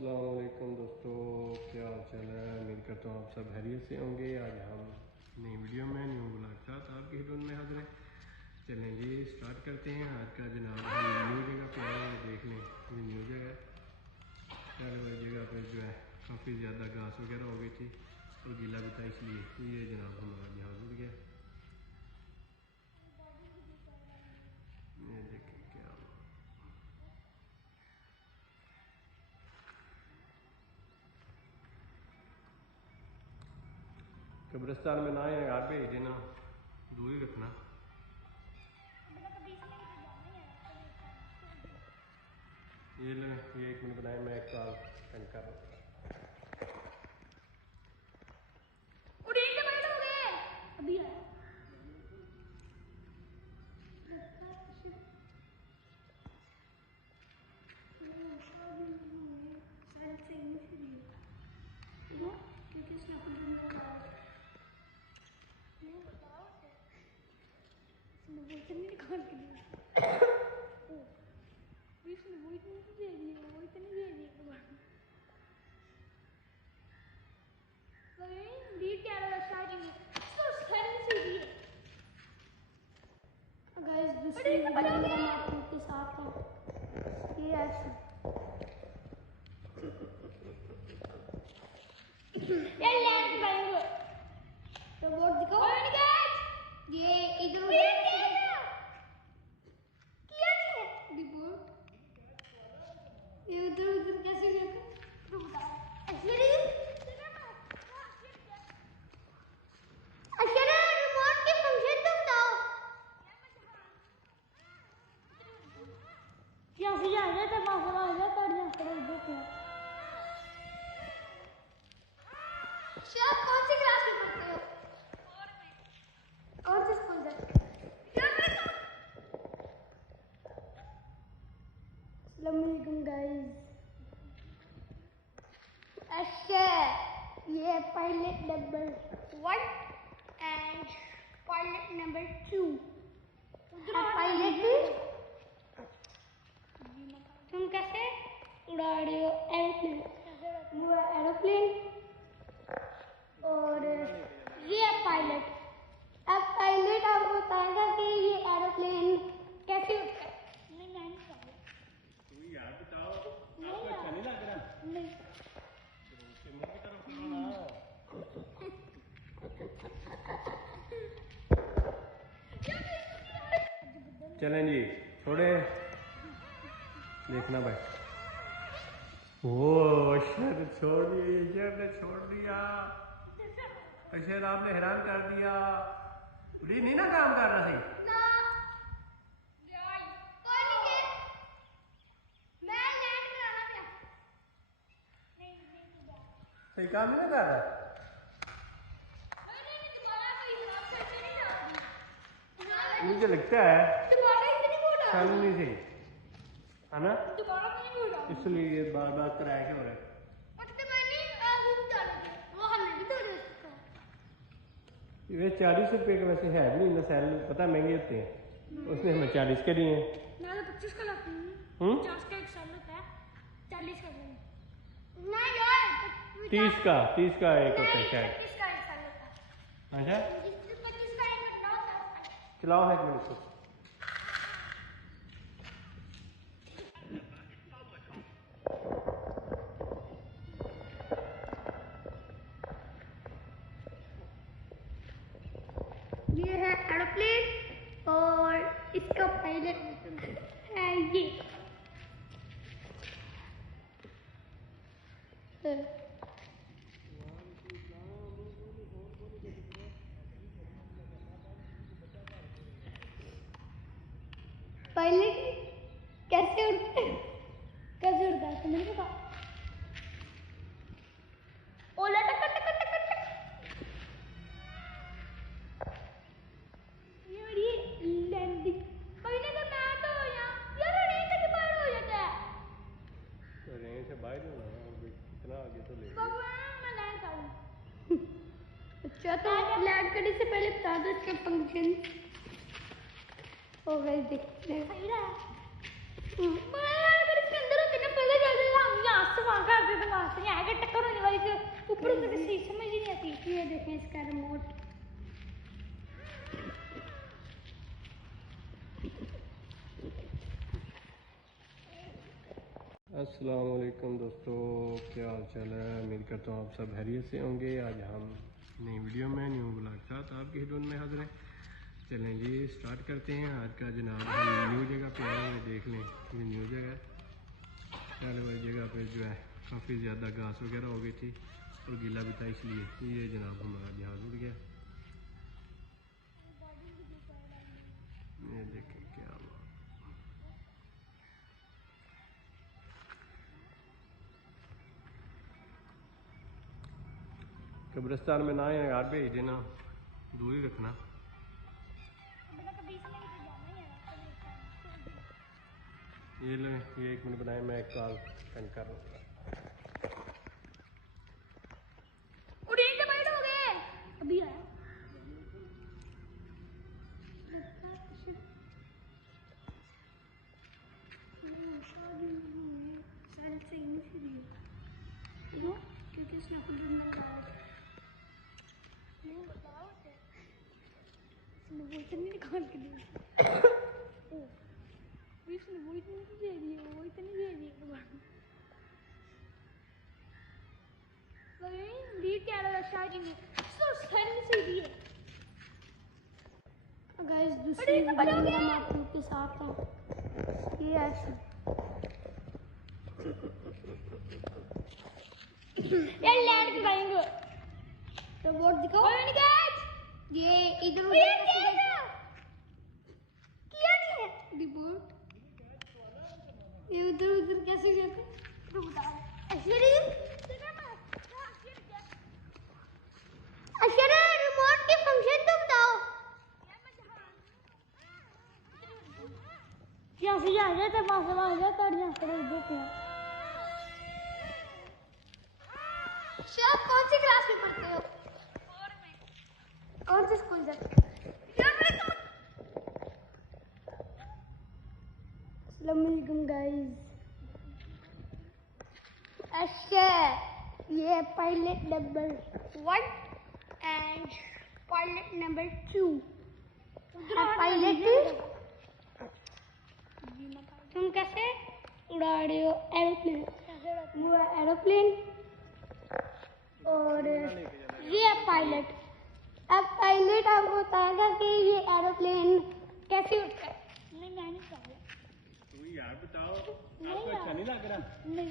अस्सलाम वालेकुम दोस्तों, क्या हाल चाल है। उम्मीद करता हूँ आप सब खैरियत से होंगे। आज हम नई वीडियो में न्यू ब्लॉग के साथ आपकी खिदमत में हाजिर हैं। चलें जी स्टार्ट करते हैं। आज का जनाब हम न्यू जगह पे आए हैं। देख लें ये न्यू जगह, पहले वाली जगह पर जो है काफ़ी ज़्यादा घास वगैरह हो गई थी और गीला भी था, इसलिए ये जनाब हमारा जहाँ जुड़ गया। ये देखें क्या कब्रिस्तान में ना है, घर भेज देना, दूर ही रखना। ये ले, ये 1 मिनट बनाए, मैं एक कॉल सेंड कर रहा हूँ। अभी आया क्योंकि निकाल के वो इतनी दे रही है, वो इतनी दे रही है। गाइस दूसरी वीडियो में हम आप लोग के साथ हैं। ये ऐसे यार लैंड करेंगे तो बोर्ड दिखाओ। ये इधर ये उधर उधर कैसे गया तो बताओ। रिमोट के फंक्शन तो बताओ। यहाँ से जा रहे थे माफरा हो जाता और यहाँ पर देखो आप कौन सी क्लास में पढ़ते हो? कौन से स्कूल से? अस्सलाम वालेकुम गाइस। अच्छा ये pilot number 1 and pilot number 2। Pilot तुम कैसे उड़ा रहे हो एरोप्लेन? वो एरोप्लेन और ये है पायलट। अब पायलट आपको बताएगा कि ये एरोप्लेन कैसे उड़ता है। नहीं मैं नहीं बताऊंगा। तू यार बताओ, आपको अच्छा नहीं लग रहा? नहीं कैमरे की तरफ ना। चलें जी छोड़े, देखना भाई। ओ शर्त छोड़ दी, शर्त छोड़ दिया। अशर आपने हैरान कर दिया। उड़ी नहीं ना काम कर रहा सही। सही काम नहीं ना कर रहा। मुझे लगता है चालू नहीं सही है ना, इसलिए ये बार बार कराया क्यों हो रहा है। ये 40 रुपये का वैसे है भी नहीं, सेल पता महंगे होते हैं, उसने हमें 40 के लिए 25 का लाती हूँ। 50 का एक सेल होता है, 40 का नहीं यार 30 का एक होता है शायद। 25 का एक सेल होता है। अच्छा 25 का एक होता है। चलाओ 1 मिनट को। ये है एरोप्लेन और इसका पायलट है ये। पायलट कैसे उड़ता है तुम्हें पता? ओला टक टक टक टक टक। ये लैंडिंग पहले तो मैं तो यहाँ यार रेंज से बाहर हो जाता है। तो रेंज से बाहर नहीं होना, इतना आगे तो ले। मैं लैंड करूँ। अच्छा तो लैंड करने से पहले बता दो इसका फंक्शन। ओ गाइस देखते हैं। सही रहा है। इसके अंदर होते ना पहले जैसे हम यहाँ से वहाँ कर देखें इसका रिमोट। अस्सलाम वालेकुम दोस्तों, क्या हाल चाल है। उम्मीद करता हूँ आप सब खैरियत से होंगे। आज हम नई वीडियो में न्यू ब्लॉग के साथ आपकी खिदमत में हाजिर हैं। चलें जी स्टार्ट करते हैं। आज का जनाब हम न्यू जगह पे आए हैं। देख लें ये न्यू जगह है। पहले वाली जगह पे जो है काफ़ी ज़्यादा घास वगैरह हो गई थी और गीला भी था, इसलिए ये जनाब हमारा जहाज़ उड़ गया। ये देखें क्या हुआ। कब्रिस्तान में ना आए यार, भेज देना, दूर ही रखना। ये ले, ये 1 मिनट बनाए, मैं एक कॉल सेंड कर लूँगा। अभी आया। क्योंकि उसने वो इतनी निकाल के दी, उसने वो इतनी दे दी, वो इतनी दे दी। लीड क्या लगा स्टार्टिंग में तो सही से दी है। गाइस दूसरी वीडियो में हम आप लोग के साथ हैं। ये ऐसे यार लैंड कराएंगे तो बोर्ड दिखाओ। ये इधर उधर किया नहीं है रिपोर्ट, ये उधर उधर कैसे जाते तो बताओ। अशर रिमोट के फंक्शन तो बताओ। यहाँ से जा रहे थे, वहाँ से वहाँ जा कर यहाँ पर देते हैं। आप कौन सी क्लास में पढ़ते हो? कौन से स्कूल जाते हो? अस्सलाम वालेकुम गाइस। अच्छा ये pilot number 1 and pilot number 2। Pilot तुम कैसे उड़ा रहे हो एरोप्लेन? वो है एरोप्लेन और ये है पायलट। अब पायलट आपको बताएगा कि ये एरोप्लेन कैसे उड़ता है। नहीं मैं नहीं बताऊंगा। तू यार बताओ, नहीं आपको अच्छा नहीं लग रहा? नहीं